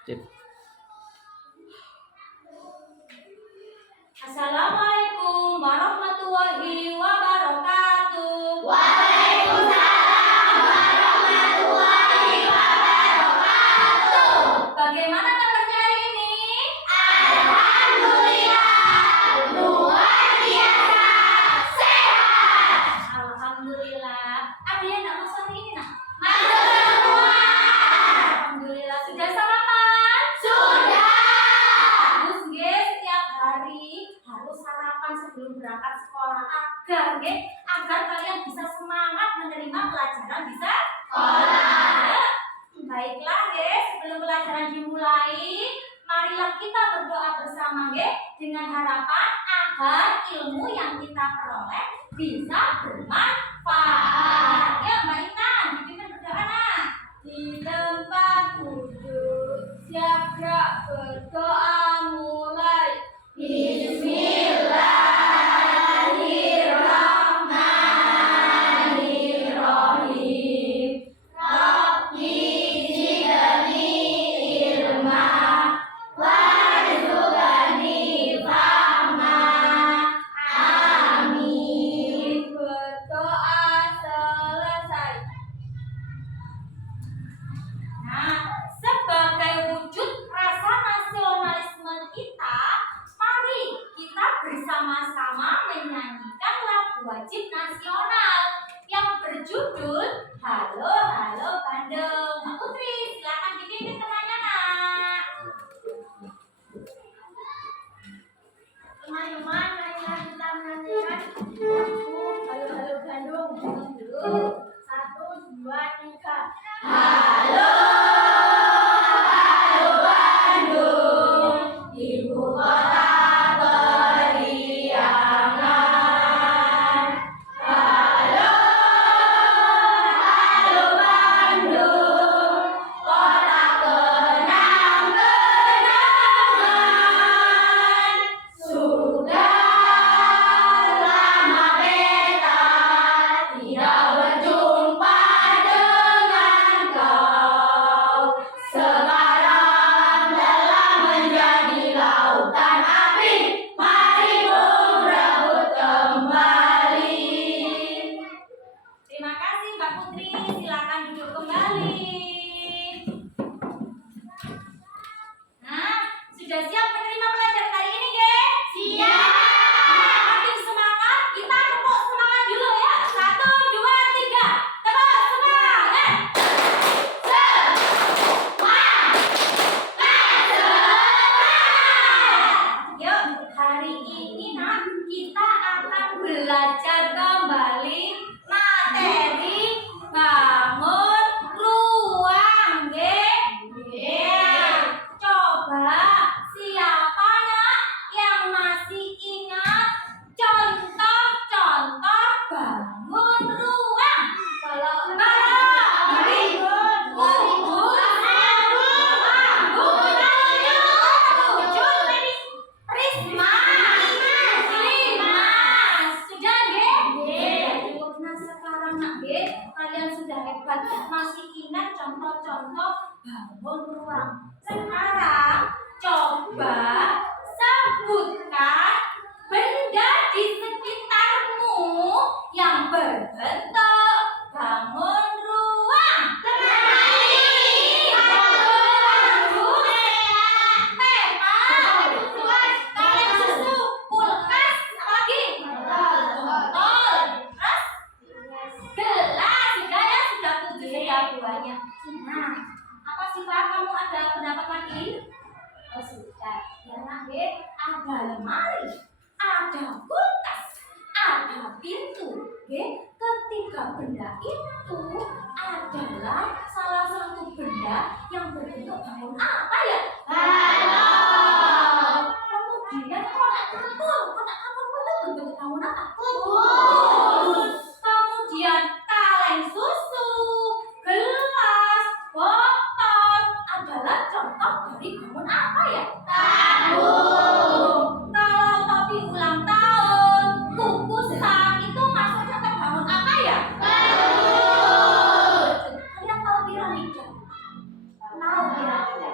Assalamualaikum warahmatullahi wabarakatuh. Waalaikumsalam warahmatullahi wabarakatuh. Bagaimana kabarnya hari ini? Alhamdulillah, luar biasa sehat. Alhamdulillah. Ada yang nak masuk hari ini, nak? Masuk semua. Alhamdulillah. Sudah sarapan? Sudah. Bagus, nggih. Setiap hari harus sarapan sebelum berangkat sekolah agar kalian bisa semangat menerima pelajaran di sekolah. Baiklah, nggih. Sebelum pelajaran dimulai, marilah kita berdoa bersama, nggih, dengan harapan agar ilmu yang kita peroleh bisa bermanfaat. Ya, Mbak Intan, dipimpin berdoa, nak. Di tempat duduk, siap gerak berdoa mulai. Bismillahirrahmanirrahim. Rabbi zidni ilma warzuqni fahma. Amin. Berdoa selesai. Nah, sebagai wujud rasa nasionalisme kita, mari kita bersama-sama menyanyikan lagu wajib nasional yang berjudul Halo Halo Bandung. Mbak Putri, silakan dipimpin temannya, nak. Teman-teman, marilah kita menyanyikan lagu Halo Halo Bandung. Dulu. 1, 2, 3. Halo, halo Bandung, ibu kota periangan. Halo, halo Bandung, kota kenang-kenangan. Sudah lama beta tidak berjumpa dengan kau. Sekarang telah menjadi lautan api, mari berebut kembali. Terima kasih Mbak Putri, silakan duduk kembali. Nah, sudah siap menerima pelajaran hari ini, geng? Siap. Makin semangat, kita tepuk semangat dulu ya. 1, 2, 3, tepuk semangat. Yuk, hari ini nak kita akan belajar kembali materi bangun ruang, Coba siapa nak yang masih ingat contoh-contoh bangun ruang? Kalau Risma, sudah cukup. Nah sekarang nak kalian sudah hebat, masih ingat contoh-contoh bangun ruang. Sekarang coba sebutkan benda di sekitarmu yang berbentuk bangun ruang. Kaleng susu, kulkas, apa lagi? Botol, terus gelas, sudah ya, sudah 7 ya buahnya. Nah, apa sih Pak? Kamu ada pendapat lagi? Oh sudah, ya nah, ada lemari, ada kulkas, ada pintu. Ketiga benda itu adalah salah satu benda yang berbentuk bangun apa ya? Kemudian kotak kapur itu bentuk bangun apa? Kubus. Kemudian kaleng susu, gelas, botol adalah contoh dari bangun apa ya? Kalau topi ulang tahun, kukusan itu masuk contoh bangun apa ya? Kalian tahu piramida? Tahu piramida?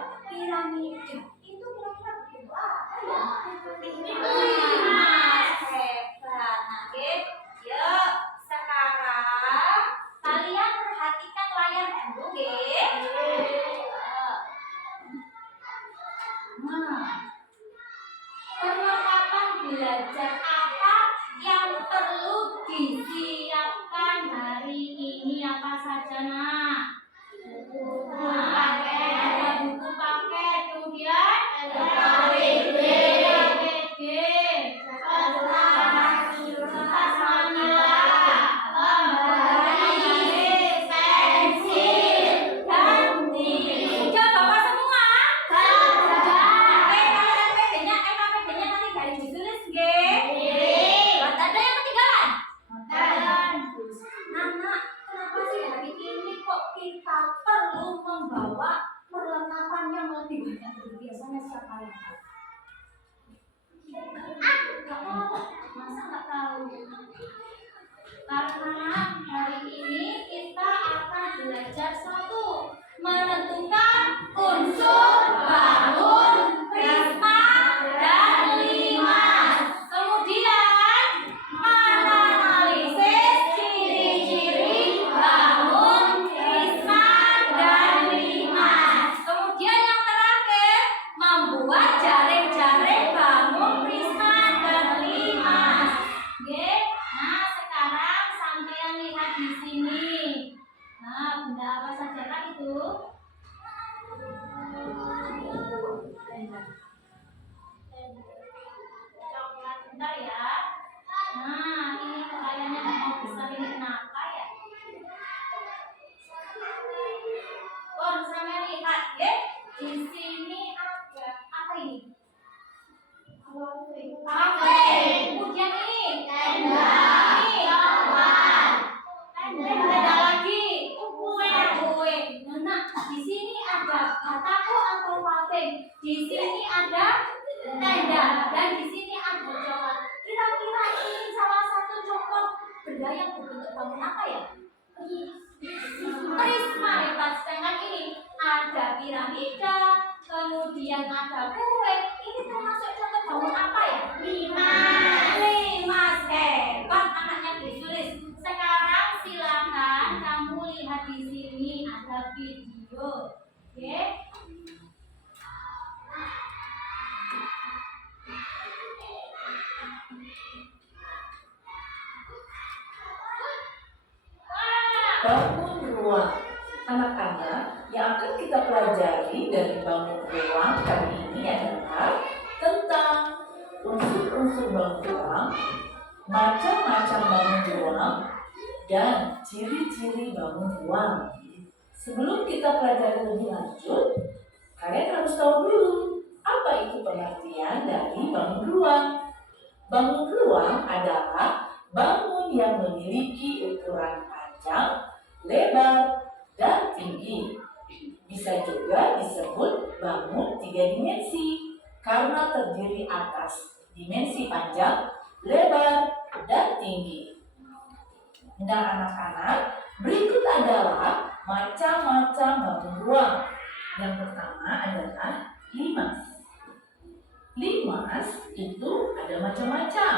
lebih banyak dulu. Biasanya siapa yang tahu? Nggak apa-apa. Masa nggak tahu? Karena hari ini kita akan belajar satu, menentukan unsur bangun, prisma, dan limas. Kemudian menganalisis ciri-ciri bangun, prisma, dan limas. Kemudian yang terakhir, membuat jaring-jaring bangun, prisma, dan limas. Oke. Nah, sekarang sampean lihat di sini. Nah, benda apa saja kan itu? Coklat, bentar ya. Nah, ini kayaknya mau besar ini kenapa ya? Kon, sampean lihat ya. Di sini ada apa ini? Kafe. Kemudian ini tenda. Ini coklat. Tenda lagi. Kue. Nah, di sini ada batako atau paving. Di sini ada tenda dan di sini ada coklat. Kira-kira ini salah satu coklat benda yang berbentuk bangun apa ya? Prisma ya, sedangkan ini ada piramida, kemudian ada kue. Ini termasuk contoh bangun apa ya? Limas. Hebat anaknya Bisulis. Sekarang silakan kamu lihat di sini ada video. Oke? Bangun ruang. Anak-anak, yang akan kita pelajari dari bangun ruang kali ini adalah tentang unsur-unsur bangun ruang, macam-macam bangun ruang, dan ciri-ciri bangun ruang. Sebelum kita pelajari lebih lanjut, kalian harus tahu dulu apa itu pengertian dari bangun ruang. Bangun ruang adalah bangun yang memiliki ukuran panjang, lebar, dan tinggi. Bisa juga disebut bangun 3 dimensi karena terdiri atas dimensi panjang, lebar, dan tinggi. Nah, anak-anak, berikut adalah macam-macam bangun ruang. Yang pertama adalah limas. Limas itu ada macam-macam.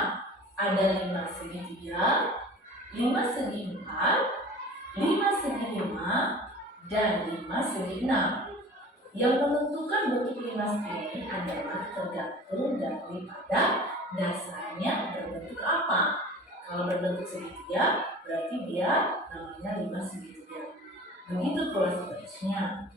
Ada limas segitiga, limas segi 4, 5 segi 5, dan 5 segi 6. Yang menentukan bentuk limas ini adalah tergantung daripada dasarnya berbentuk apa. Kalau berbentuk segitiga, berarti dia namanya limas segitiga. Begitu pula seterusnya.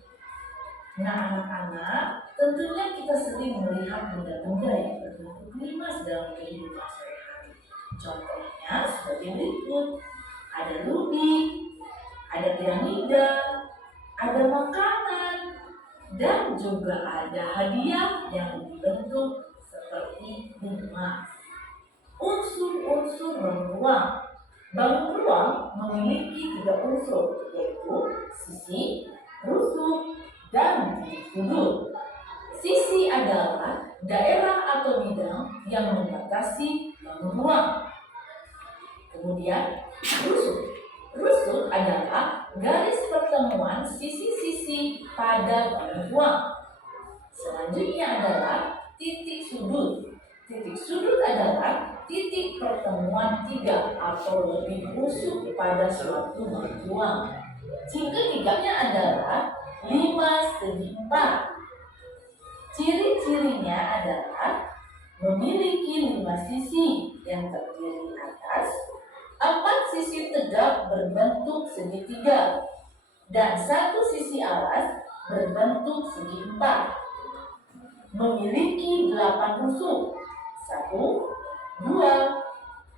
Nah, anak-anak, tentunya kita sering melihat benda-benda yang berbentuk limas dalam kehidupan sehari-hari. Contohnya sebagai berikut. Ada lubing, ada piramida, ada makanan, dan juga ada hadiah yang dibentuk seperti limas. Unsur-unsur bangun ruang. Bangun ruang memiliki 3 unsur, yaitu sisi, rusuk, dan titik sudut. Sisi adalah daerah atau bidang yang membatasi bangun ruang. Kemudian rusuk. Rusuk adalah garis pertemuan sisi-sisi pada bangun ruang. Selanjutnya adalah titik sudut. Titik sudut adalah titik pertemuan 3 atau lebih rusuk pada suatu bangun ruang. Yang ketiganya adalah 5 segi 4. Ciri-cirinya adalah memiliki 5 sisi yang terdiri atas 4 sisi tegak berbentuk segitiga dan 1 sisi alas berbentuk segi 4. Memiliki 8 rusuk. 1, 2,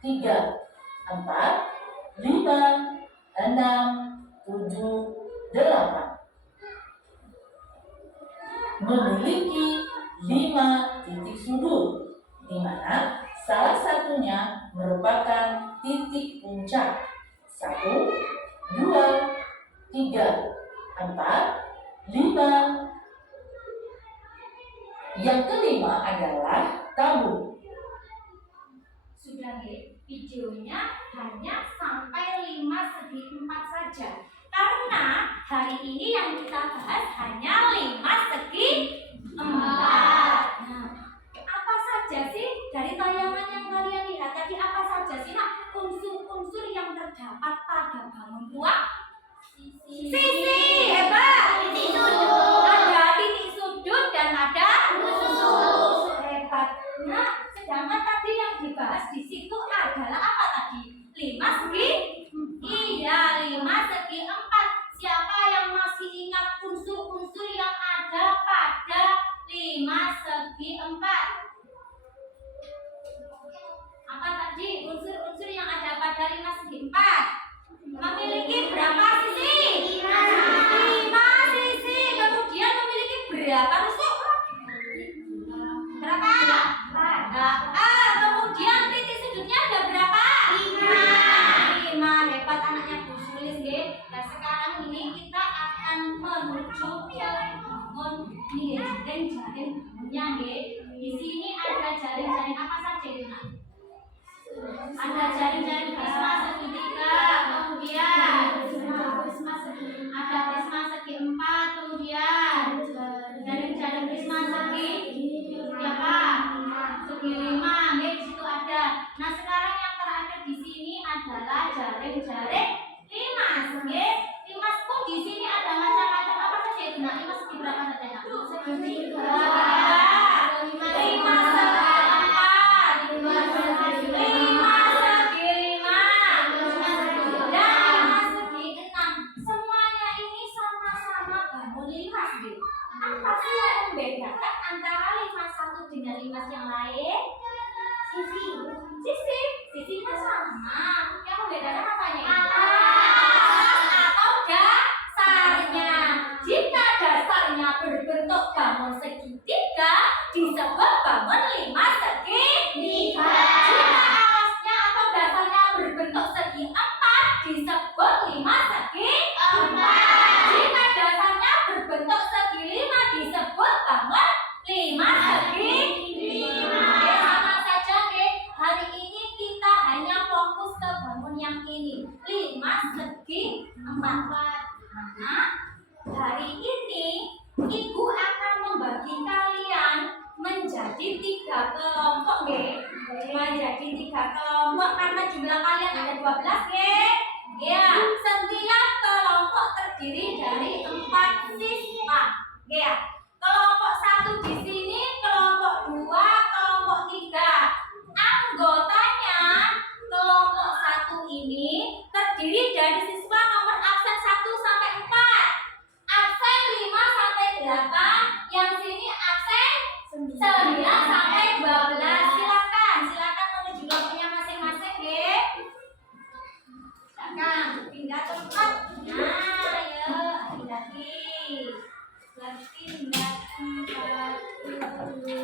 3, 4, 5, 6, 7, 8. Memiliki 5 titik sudut, di mana salah satunya merupakan titik puncak. 1, 2, 3, 4, 5, Yang kelima adalah tabung. Sudah nih, videonya hanya sampai 5/4 saja. Karena hari ini yang kita bahas hanya 5/4. Nah, apa saja sih dari tayangan yang kalian lihat tadi, apa saja sih unsur-unsur yang terdapat pada bangun tua? Sisi, hebat. Titik sudut. Ada titik sudut dan ada usus. Hebat. Nah, sedangkan tadi yang dibahas di situ adalah apa tadi? 5/4. Siapa yang masih ingat unsur-unsur yang ada pada 5/4? Apa tadi unsur-unsur yang ada pada 5/4? Memiliki berapa sisi? 5 sisi. Kemudian memiliki berapa tusuk? Berapa? Kemudian titik sudutnya ada berapa? 5. Hebat anaknya Bu Sulis nggih. Nah, sekarang ini kita akan menuju ke bangun nih, jaring bangunnya nggih. Di sini ada jaring-jaring apa saja itu, Nak? Ada jaring-jaring prisma segitiga, kemudian ada prisma segi 4, kemudian jaring-jaring prisma segi berapa? Segi 5, nih di situ ada. Nah, sekarang yang terakhir di sini adalah jaring-jaring limas, nggih. Limas pun di sini ada macam-macam apa saja itu, Nak? Limas segi berapa saja, Nak? Segitiga. 5/4. 5 segi 5 dan 5 segi 6. Semuanya ini sama-sama bangun limas, nggih. Apa sih yang membedakan antara limas satu dengan limas yang lain? Sisinya sama. Yang membedakan apanya? Atau dasarnya. Jika dasarnya berbentuk bangun segitiga, disebut bangun 5/4. Jika alasnya atau dasarnya berbentuk segi 4, disebut 5/4. Jika dasarnya berbentuk segi 5, disebut bangun 5/5. Sama saja nggih. Hari ini kita hanya fokus ke bangun yang ini, 5/4. Nah, hari ini Ibu akan membagi kalian menjadi 3 kelompok nggih. Menjadi 3 kelompok karena jumlah kalian ada 12 nggih. Ya, setiap kelompok terdiri dari 4 siswa. Ya. Kelompok 1 di sini, kelompok 2, kelompok 3. Anggotanya kelompok 1 ini terdiri dari siswa nomor absen 1 sampai 4. Absen 5 sampai 8, yang sini absen 9 sampai 12. Silakan menuju kelompoknya masing-masing, nggih. Silakan pindah tempat. Nah, ayo hati-hati. Berpindah tempat dulu.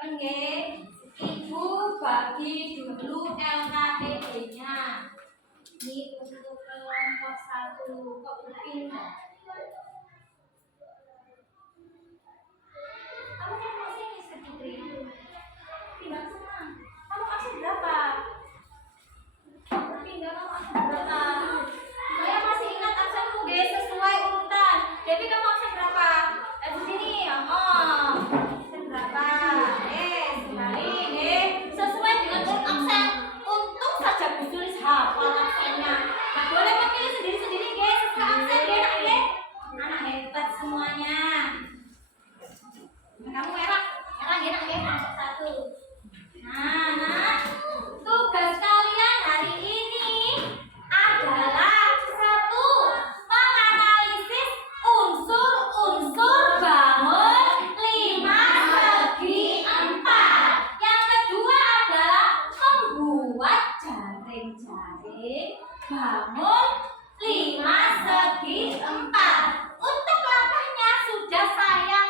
Oke, Ibu bagi dulu LKPD-nya. Ini untuk kelompok 1. Kok berpindah? Kamu yang mau sini Putri? Pindah sana. Kamu absen berapa? Berpindah kamu absen berapa? Saya masih ingat absenmu, guys, sesuai urutan. Jadi kamu absen berapa? Di sini. Absen berapa? Sekali, sesuai dengan urut absen. Untung saja Bu Sulis hafal absennya. Nah, boleh memilih sendiri-sendiri, guys, sesuai absen, guys. Anak hebat semuanya. Kamu merah ya, kelompok 1. Nah, tugas kalian hari ini adalah 1. Menganalisis unsur-unsur bangun 5/4. Yang kedua adalah membuat jaring-jaring bangun 5/4. Untuk langkahnya sudah saya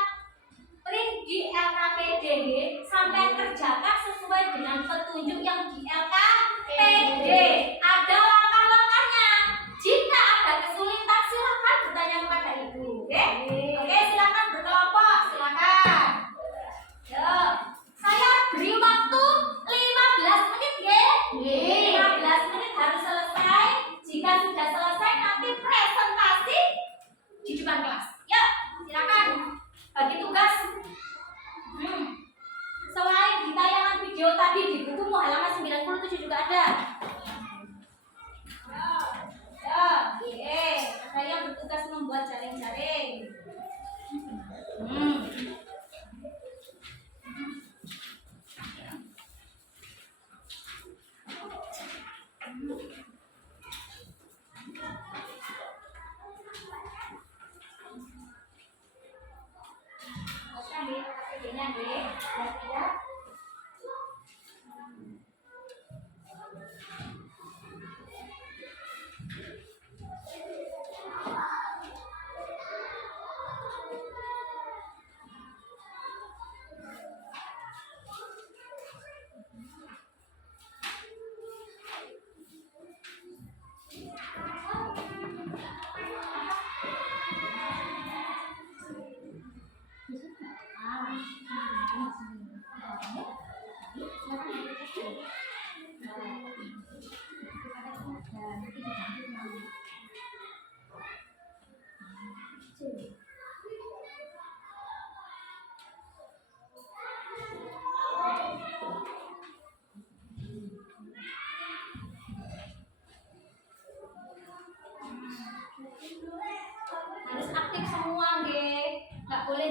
print di LKPD, sampai kerjakan sesuai dengan petunjuk yang di LKPD. Ada langkah-langkahnya. Jika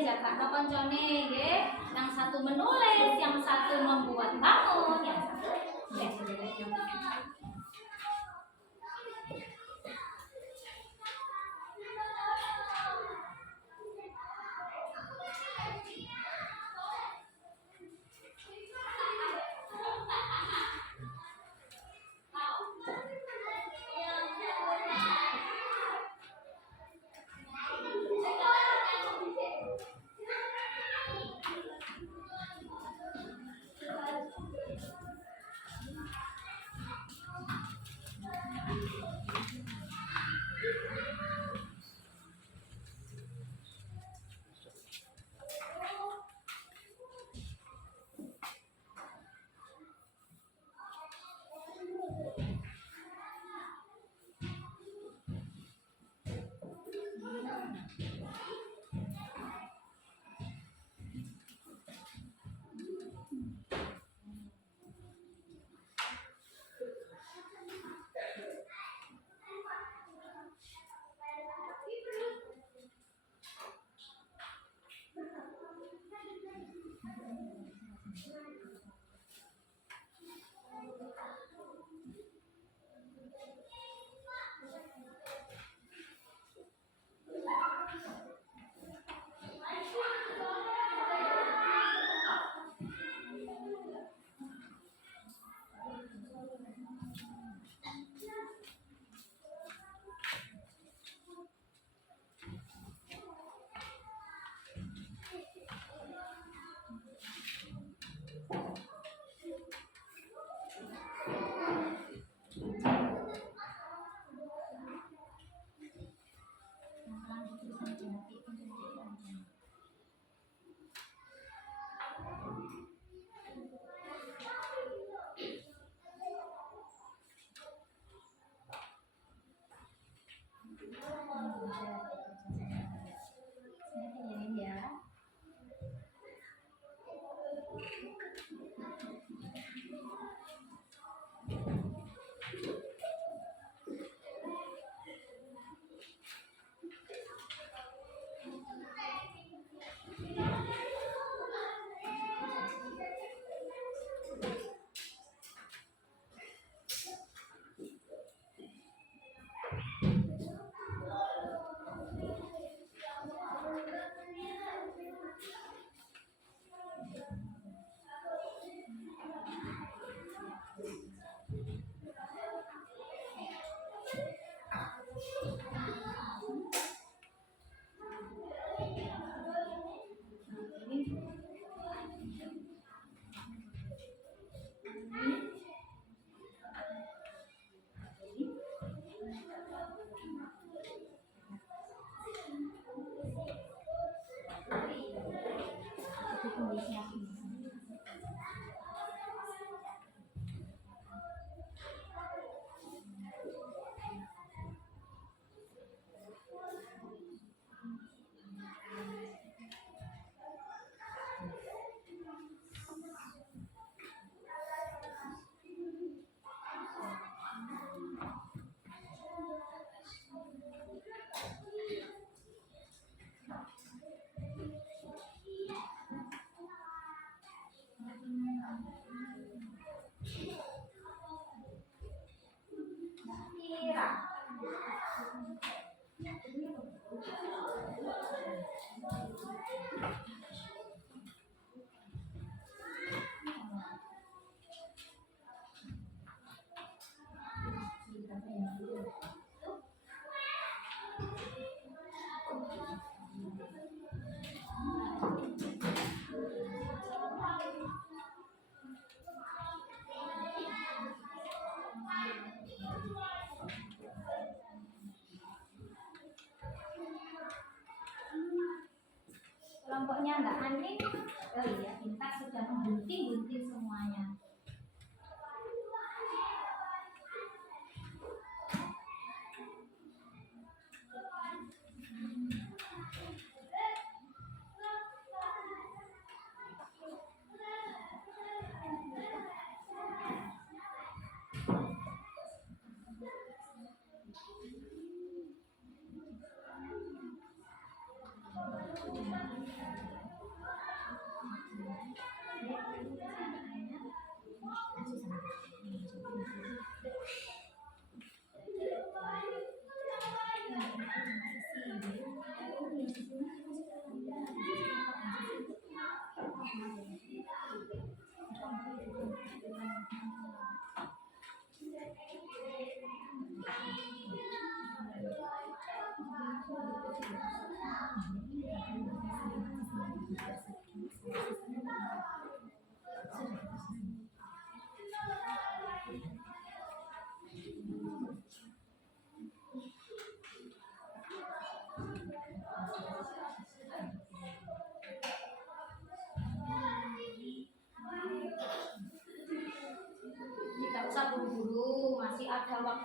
jagakno koncone nggih. Yang satu menulis, yang satu membuat bangun, yang satu kelompoknya Mbak Anin. Oh iya, Intan sudah menggunting-gunting semuanya.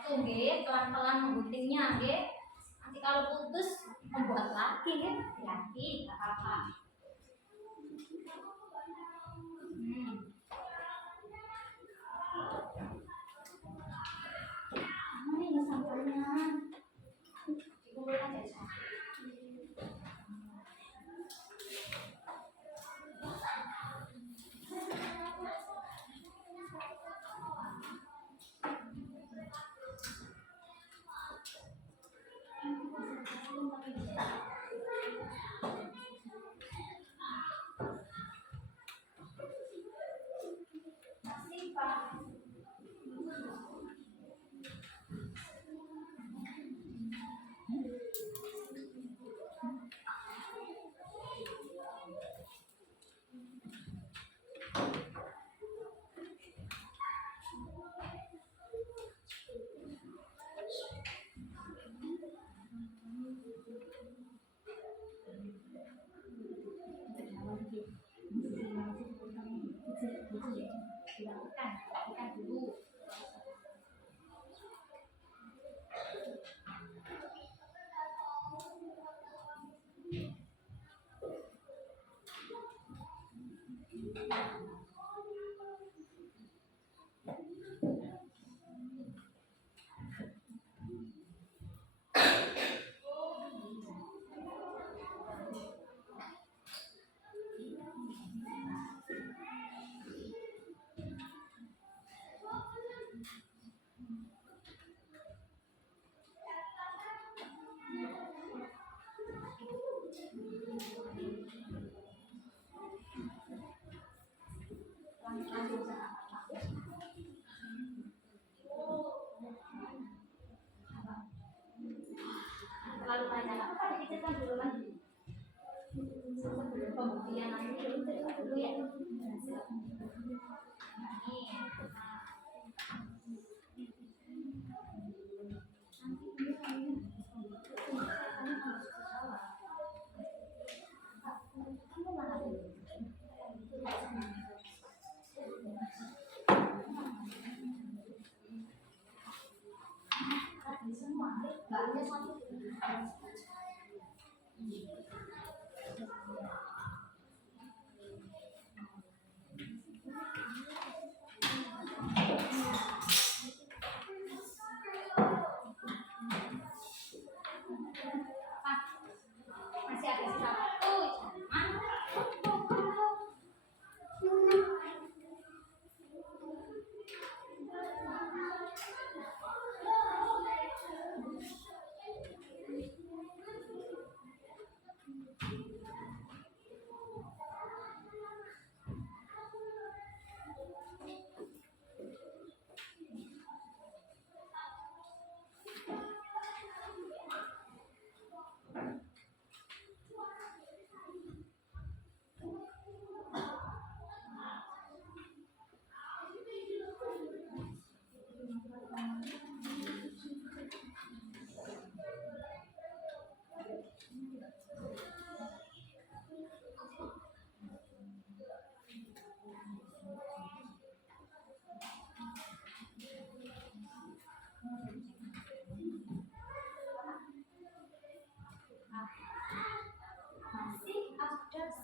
Tuh, nggih, pelan-pelan mengguntingnya, nggih. Nanti kalau putus membuat lagi, nggih. Hati-hati, nggak apa-apa. Mana ini sampahnya? Dikumpulkan ya, Sa. Masih, Pak. Dilakukan dulu. Terlalu banyak apa dipikirkan dulu lagi sebelum pembuktian nanti dulu cerita dulu ya. Semua nggak ada satu. Masih ada sisa satu, masih ada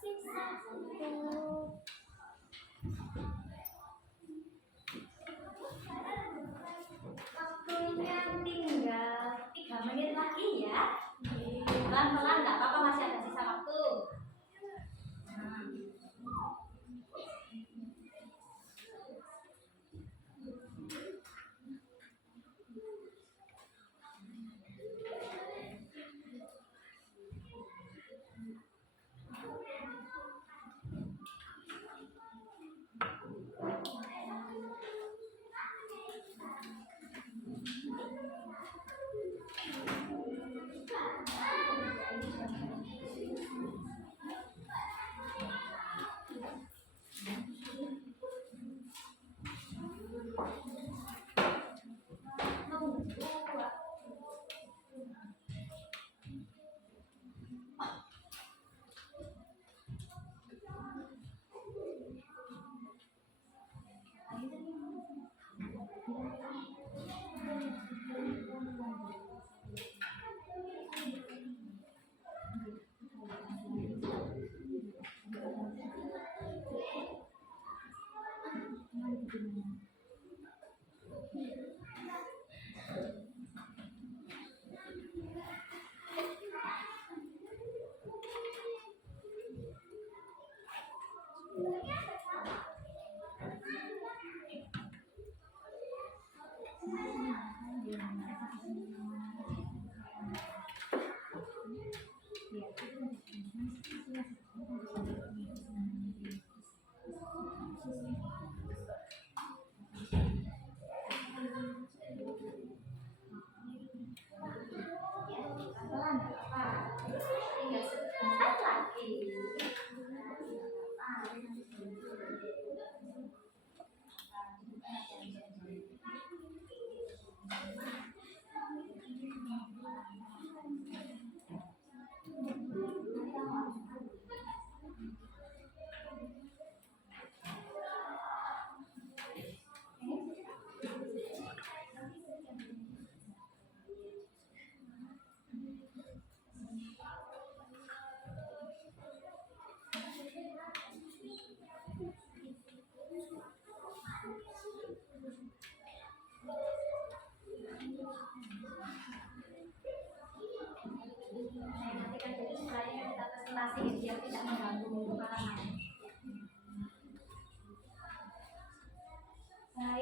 sisa satu. Waktunya tinggal 3 menit lagi ya. Pelan-pelan, nggak apa-apa, masih ada sisa waktu.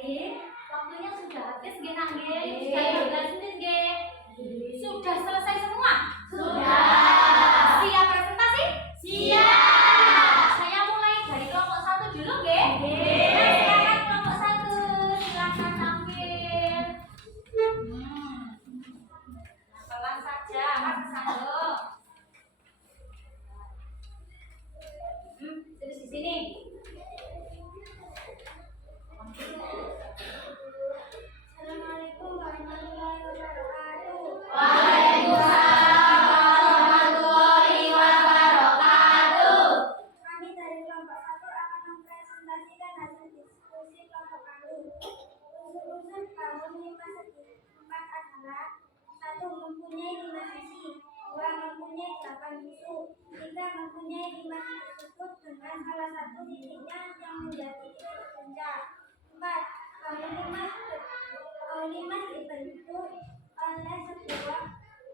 Ge, waktunya sudah habis Ge Nak Ge. Sudah 15 menit Ge. Sudah selesai semua? Sudah. Siap presentasi? Siap. Saya mulai dari kelompok 1 dulu Ge. Ge. Nah, silakan kelompok 1, silakan tampil. Pelan saja, Mas Sando. Terus di sini. Assalamualaikum warahmatullahi wabarakatuh. Waalaikumsalam warahmatullahi wabarakatuh. Kami dari kelompok 1 akan mempresentasikan hasil diskusi kelompok kami. Unsur-unsur bangun 5 segi 4 adalah 1. Mempunyai 5 sisi, 2. Mempunyai 8 susu, 3. Mempunyai 5 titik sudut dengan salah satu titiknya yang menjadi titik puncak, 4. Bangun 5 dibentuk oleh sebuah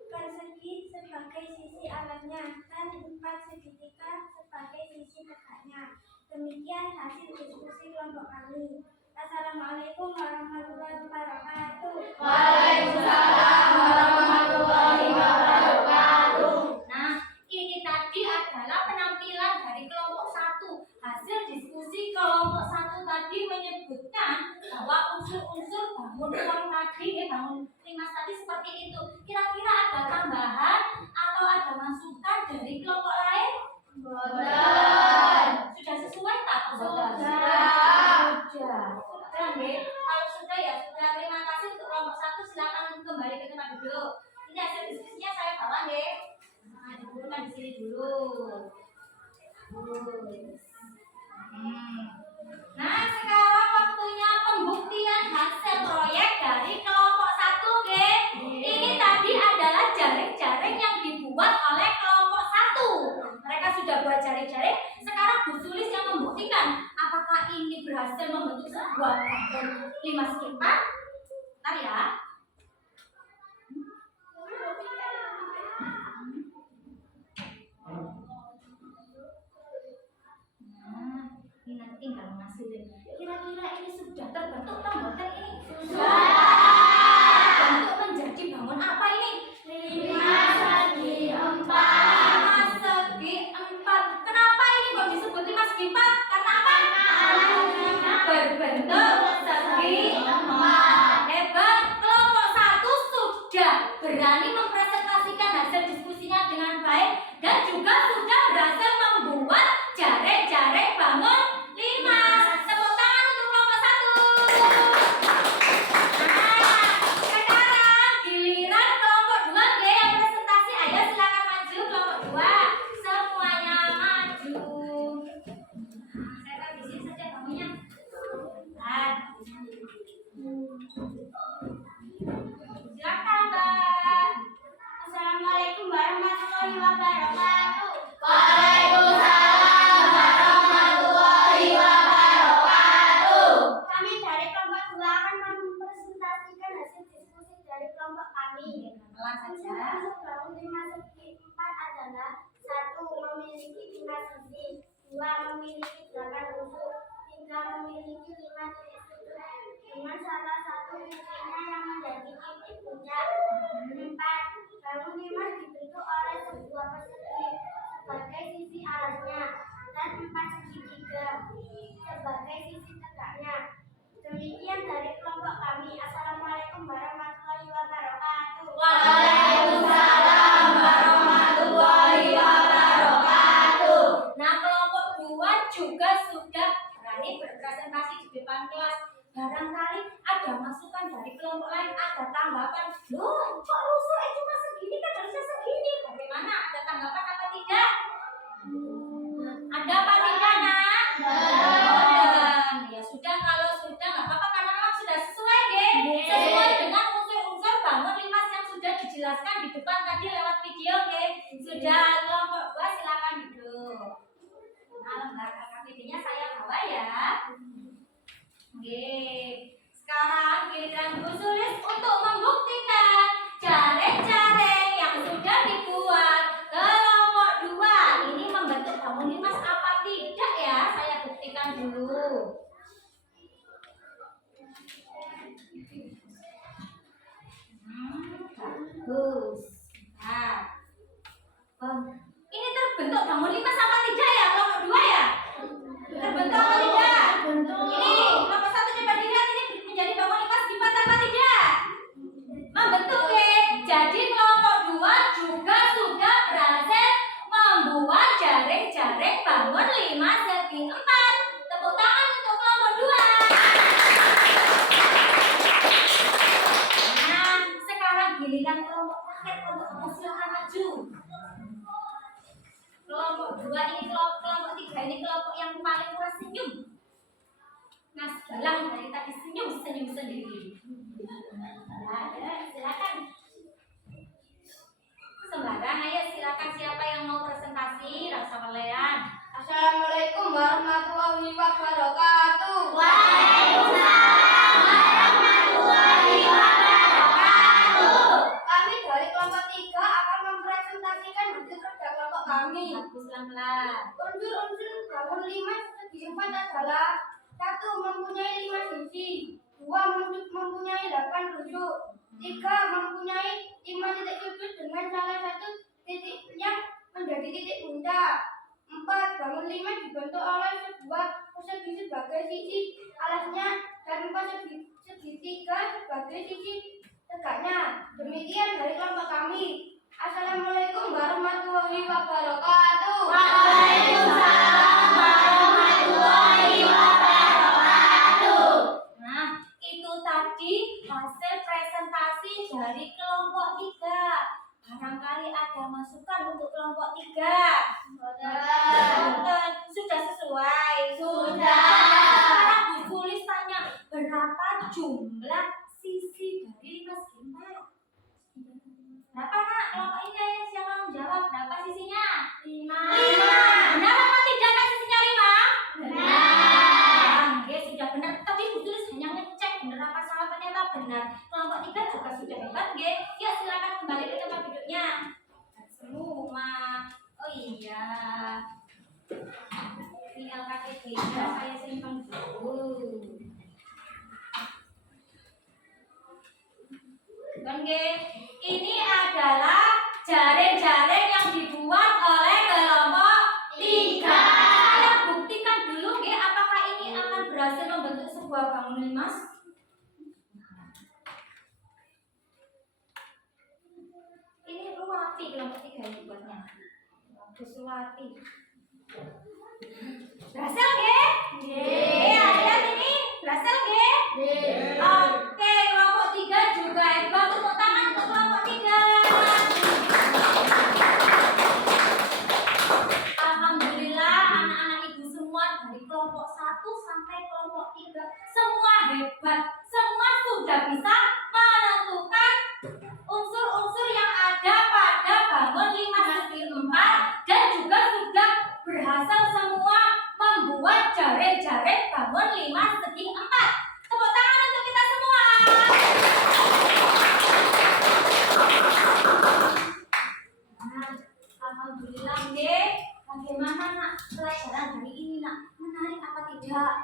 persegi sebagai sisi alasnya dan 4 segitiga sebagai sisi tegaknya. Demikian hasil diskusi kelompok kami. Assalamualaikum warahmatullahi wabarakatuh. Waalaikumsalam warahmatullahi wabarakatuh. Nah, ini tadi adalah penampilan dari kelompok 1. Hasil diskusi kelompok 1 tadi menyebutkan bahwa unsur-unsur bangun ruang tadi, bangun limas tadi seperti itu. Kira-kira ada tambahan atau ada masukan dari kelompok lain? Sudah sesuai tak? Sudah. Sudah, Nggih. Kalau sudah ya sudah. Terima kasih untuk kelompok 1. Silakan kembali ke tempat duduk. Ini hasil diskusinya saya bawa, Nggih. Nah, dikumpulkan di sini dulu. Nah, sekarang waktunya pembuktian hasil proyek dari kelompok 1, Nggih. Ini tadi adalah jaring-jaring yang dibuat oleh kelompok 1. Mereka sudah buat jaring-jaring. Sekarang Bu Sulis yang membuktikan apakah ini berhasil membentuk sebuah bangun 5 segi 4. Ntar ya. Nah, ini nanti tinggal menghasilkan. Kira-kira ini sudah terbentuk pembuatan ini? Sudah. Bentuk menjadi bangun apa ini? 5 segi 4. 5 segi 4. Kenapa ini kok disebut 5 segi 4? Karena apa? Berbentuk segi 4. Hebat. Kelompok 1 sudah berani mempresentasikan hasil diskusinya dengan baik dan juga sudah berhasil membuat jaring-jaring bangun 5. Tepuk tangan untuk kelompok 1. Nah, sekarang giliran kelompok 2 Nggih yang presentasi. Ayo silakan maju kelompok 2. Semuanya maju. Nah, saya taruh di sini saja bangunnya. Nah. Silakan, Mbak. Assalamualaikum warahmatullahi wabarakatuh. Waalaikumsalam warahmatullahi wabarakatuh. Kami dari kelompok 2 akan mempresentasikan hasil diskusi dari kelompok kami. Pelan saja. Unsur bangun 5 segi 4 adalah 1. Memiliki 5 sisi, 2. Memiliki 8 unsur, 3. Memiliki 5 titik sudut dengan salah satu titiknya yang menjadi titik puncak, 4. Bangun 5 dibentuk oleh sebuah persegi sebagai sisi alasnya dan 4 segitiga sebagai sisi tegaknya. Demikian dari kelompok kami. Assalamualaikum warahmatullahi wabarakatuh. Waalaikumsalam warahmatullahi wabarakatuh. Nah, kelompok 2 juga sudah berani berpresentasi di depan kelas. Barangkali ada masukan dari kelompok lain, ada tanggapan. Loh, kok rusuh cuma segini kan harusnya segini. Bagaimana? Ada tanggapan apa tidak? Ada apa tidak, Nak? Dan ya sudah, kalau sudah nggak apa-apa karena memang sudah sesuai, Nggih. Sesuai dengan unsur-unsur bangun 5 yang sudah dijelaskan di depan tadi lewat video, Nggih. Sudah, kelompok 2 silakan duduk. Nah, lembar KKBD-nya saya bawa ya. Oke. Sekarang giliran Bu Sulis untuk membuktikan jaring-jaring yang sudah dibuat kelompok 2 ini membentuk bangun 5 apa tidak ya? Saya buktikan dulu. Bagus. Nah, ini terbentuk bangun 5 sama 3 ya, kelompok 2 ya? Terbentuk atau tidak? Ini kelompok 1 coba dilihat ini menjadi bangun 5 segi 4 apa tidak? Membentuk ya. Jadi kelompok 2 juga sudah berhasil membuat jaring-jaring bangun 5 segi 4. Tepuk tangan untuk kelompok 2. Nah, sekarang giliran kelompok terakhir, kelompok 4 silakan maju. Kelompok 2 ini kelompok 3 ini kelompok yang paling murah senyum. Mas Gilang dari tadi senyum sendiri. Nah, silakan. Sembarang, ayo silakan siapa yang mau presentasi, rasa melean. Assalamualaikum warahmatullahi wabarakatuh. Waalaikumsalam warahmatullahi wabarakatuh. Kami dari kelompok 3 akan mempresentasikan hasil kerja kelompok kami. Bagus, pelan-pelan. Unsur-unsur bangun 5 segi 4 adalah 1. Mempunyai 5 sisi, 2. Mempunyai 8 rusuk, 3. Mempunyai 5 titik sudut dengan salah satu titiknya menjadi titik puncak, 4. Bangun 5 dibentuk oleh sebuah persegi sebagai sisi alasnya dan 4 segitiga sebagai sisi tegaknya. Demikian dari kelompok kami. Assalamualaikum warahmatullahi wabarakatuh. Waalaikumsalam warahmatullahi wabarakatuh. Nah, itu tadi hasil presentasi dari kelompok 3. Barangkali ada masukan untuk kelompok 3. Sudah sesuai? Sudah. Sekarang Bu Sulis tanya, berapa jumlah sisi dari 5 segi 4? Berapa nak? Kelompok ini ayo siapa mau jawab? Berapa sisinya? 5. Benar apa tidak kan sisinya 5? Benar. Oke, sudah benar. Tadi Bu Sulis hanya ngecek benar apa salah, ternyata benar. Kelompok 3 juga sudah hebat, nggih. Ya silakan kembali ke tempat duduknya. Semua. Oh iya. Tinggal KTP-nya saya simpan dulu. Oke, ini adalah jaring-jaring yang dibuat oleh kelompok 3. Kita buktikan dulu, nggih, apakah ini akan berhasil membentuk sebuah bangunan, Mas? Ini Ruwati kelompok 3 yang dibuatnya. Bagus Ruwati. Berhasil, nggih? Nggih. Lihat ini, berhasil, nggih? Oke, kelompok 3 juga hebat. Tepuk tangan untuk kelompok 3. Alhamdulillah, anak-anak ibu semua dari kelompok 1 sampai kelompok 3 semua hebat. Semua sudah bisa menentukan unsur-unsur yang ada pada bangun 5 segi 4 dan juga sudah berhasil semua membuat jaring-jaring bangun 5 segi 4. Tepuk tangan untuk kita semua. Nah, alhamdulillah, nggih. Bagaimana nak pelajaran hari ini, nak? Menarik apa tidak?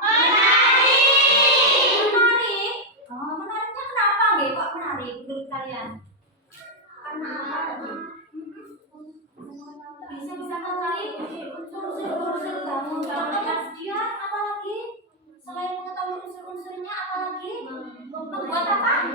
Menarik. Oh, menariknya kenapa, nggih? Kok menarik menurut kalian? Karena apa tadi? Bisa mengetahui unsur-unsur bangun ketersediaan, apalagi selain mengetahui unsur-unsurnya, apalagi membuat apa?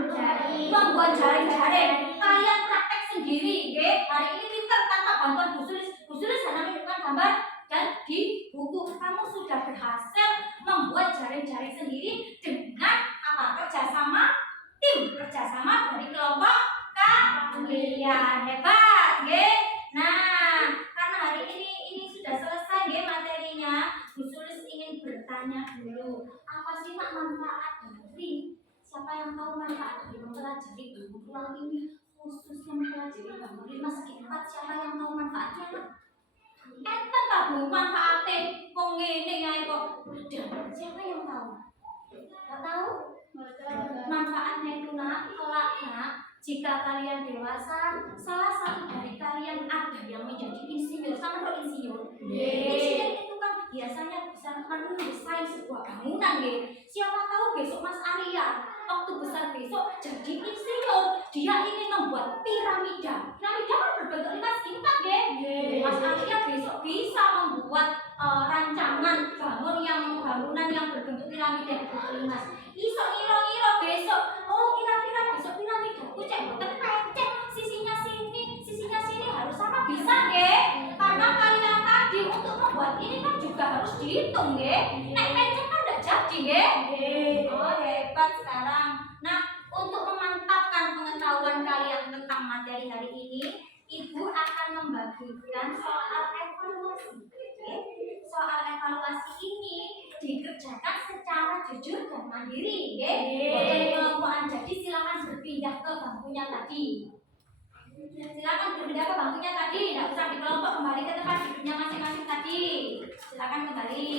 Membuat jaring-jaring. Kalian praktek sendiri, nggih. Hari ini pinter tanpa bantuan Bu Sulis. Bu Sulis hanya menunjukkan gambar dan di buku. Kamu sudah berhasil membuat jaring-jaring sendiri dengan apa? Kerjasama tim, kerjasama dari kelompok kalian. Hebat, nggih. Nah, karena hari ini sudah selesai nggih materinya, Bu Sulis ingin bertanya dulu, apa sih nak manfaat dari siapa yang tahu manfaat dari mempelajari ilmu ruang ini, khususnya mempelajari bangun 5 segi 4, siapa yang tahu manfaatnya nak? Enten tak Bu manfaatnya wong ngene ae kok. Siapa yang tahu? Enggak tahu? Manfaatnya itu nak, kelak nak, jika kalian dewasa, salah satu dari kalian ada yang menjadi insinyur, sama pro insinyur. Insinyur itu kan biasanya bisa mendesain sebuah bangunan, siapa tahu besok Mas Arya waktu besar besok jadi insinyur, dia ingin membuat piramida rancangan bangunan yang berbentuk piramida itu Mas. Iso ngira-ngira besok, oh kira-kira besok piramidaku cek boten pecek, sisinya sini harus sama bisa nggih? Karena kalian tadi untuk membuat ini kan juga harus dihitung nggih. Nek pecek kan enggak jadi nggih. Oh hebat sekarang. Nah, untuk memantapkan pengetahuan kalian tentang materi hari ini, Ibu akan membagikan soal evaluasi. Soal evaluasi ini dikerjakan secara jujur dan mandiri, bukan kelompokan. Jadi silakan berpindah ke bangkunya tadi. Silakan berpindah ke bangkunya tadi, tidak usah di kelompok, kembali ke tempat duduknya masing-masing tadi. Silakan kembali.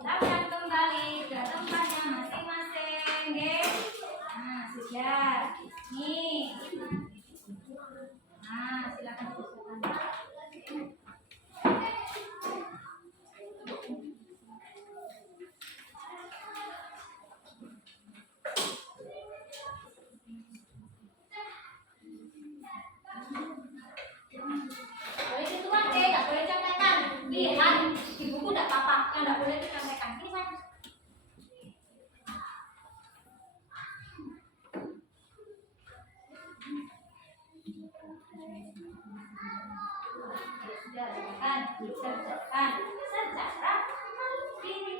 Silakan kembali ke tempatnya masing-masing, nggih. Nah, sudah. Nih. Nah, silakan silakan. Boleh dituang deh, nggak boleh contekan. Lihat di buku nggak apa-apa, yang nggak boleh dicontekan. Ini Mas. Sudah, silakan dikerjakan secara mandiri.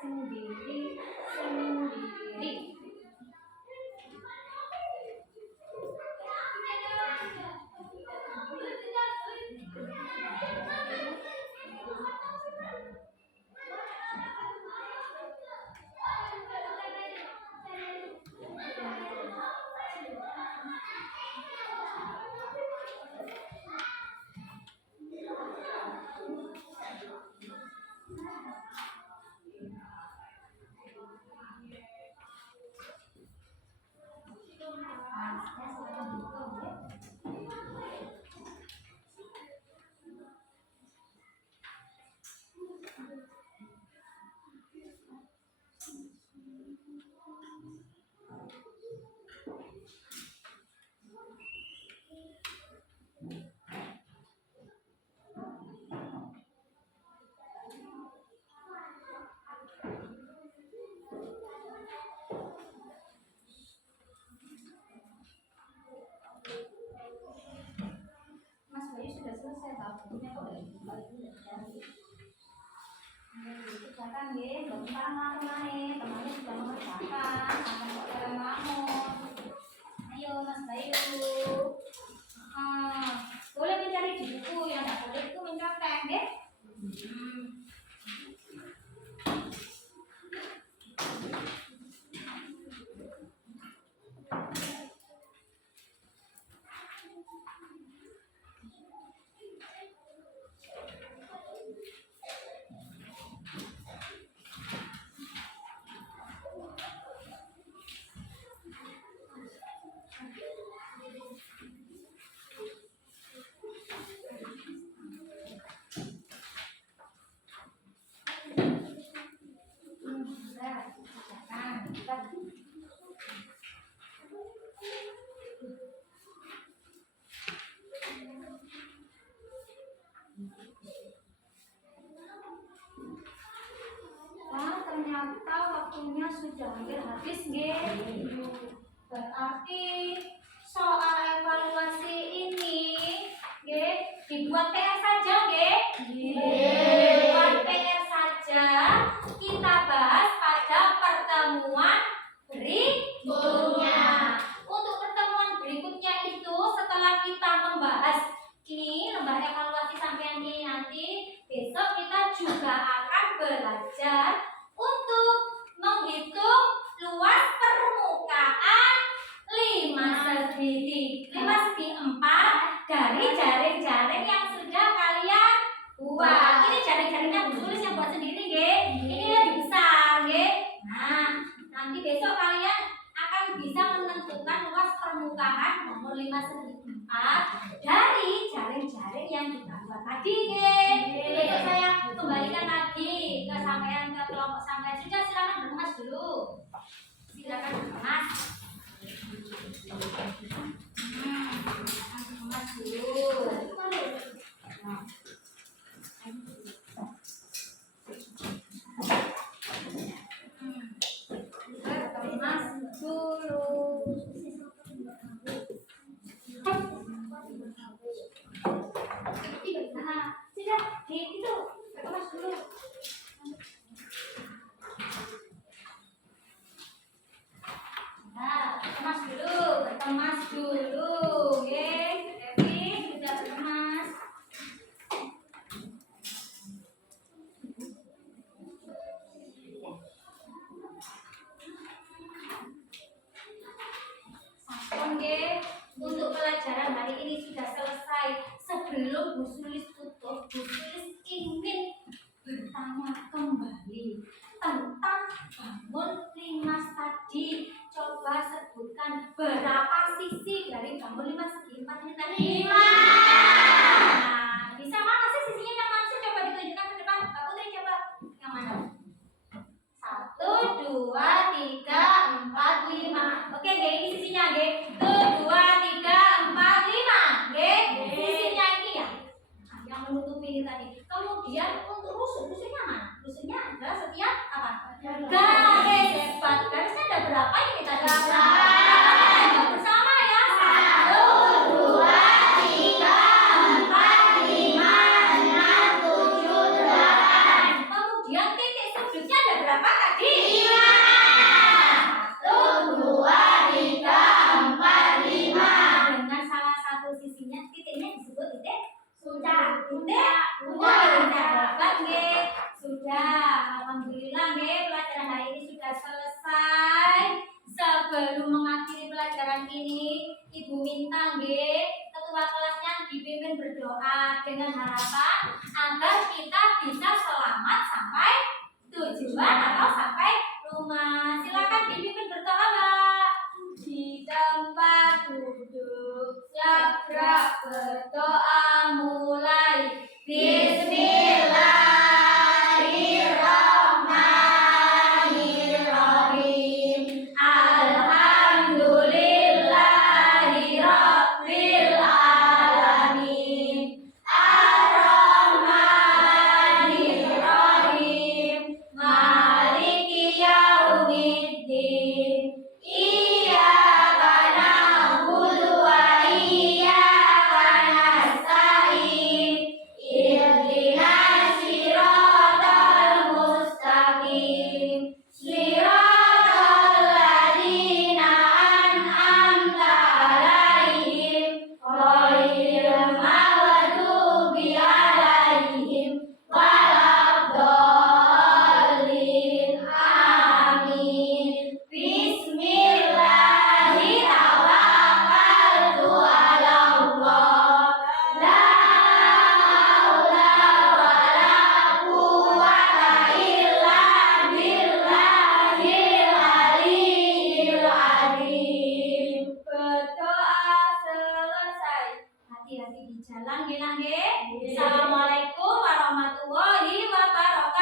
Sendiri. Mas Bayu sudah selesai bukunya kok kerjakan nggih, bentar ngelamunane, temannya sudah mengerjakan, sampai kok pada ngelamun. Ayo Mas Bayu. Boleh mencari di buku, yang tidak boleh itu mencontek nggih. Wah, ternyata waktunya sudah hampir habis, nggih. Berarti soal evaluasi ini, nggih, dibuat PR saja, nggih. Buat PR saja. Kita bahas pada pertemuan berikutnya. Untuk pertemuan berikutnya itu setelah kita membahas ini lembah evaluasi sampean ini nanti besok kita juga akan belajar jaring-jaring yang sudah kalian buat. Ini jaring-jaringnya Bu Sulis yang buat sendiri, nggih. Ini lebih besar, nggih. Nah, nanti besok kalian akan bisa menentukan luas permukaan nomor 5 segi 4 dari jaring-jaring yang kita buat tadi, nggih. Besok saya kembalikan lagi ke sampean, ke kelompok sampean. Sudah, silakan berkemas dulu. Silakan berkemas. Berkemas dulu. Berkemas dulu. Nah, sudah, itu berkemas dulu. Nah, berkemas dulu, berkemas dulu, oke? Evi sudah berkemas. Oke, untuk pelajaran hari ini sudah selesai. Sebelum Bu Sulis tutup, Bu Sulis ingin bertanya kembali tentang bangun 5 tadi. Coba sebutkan berapa sisi dari bangun 5 segi 4 ini tadi? 5. Nah, bisa mana sih sisinya yang mana sih? Coba ditunjukkan ke depan. Mbak Putri coba. Yang mana? 1, 2, 3, 4, 5. Oke, nggih, ini sisinya nggih. 1, 2, 3, 4, 5. Nggih. Sisinya ini ya. Yang menutupi ini tadi. Kemudian untuk rusuknya mana? Rusuknya adalah setiap apa? Garis. Hebat. Garisnya ada berapa ini tadi? Bersama ya. 1, 2, 3, 4, 5, 6, 7, 8. Kemudian titik sudutnya ada berapa tadi? 5. 1, 2, 3, 4, 5. Dengan salah satu sisinya titiknya disebut titik sudah. Dapat nggih. Sudah. Alhamdulillah nggih, pelajaran hari ini sudah selesai. Sebelum mengakhiri pelajaran ini, Ibu minta nggih ketua kelasnya dipimpin berdoa dengan harapan agar kita bisa selamat sampai tujuan atau sampai rumah. Silakan dipimpin berdoa, Mbak. Di tempat duduk segera berdoa mulai. Bismillahirrahmanirrahim. Alhamdulillahirabbil alamin. Ar-Rahmanirrahim. Maliki yaumiddin. Iyyaka na'budu wa iyyaka nasta'in. Ihdinas siratal mustaqim. Siratal ladzina an'amta 'alaihim ghairil maghdubi 'alaihim waladdallin. Amin. Bismillahirrahmanirrahim. 'Alallah. La haula wala quwwata illa billahil aliyyil azim. Berdoa selesai. Hati-hati di jalan nggih, Nak, nggih. Assalamualaikum warahmatullahi wabarakatuh.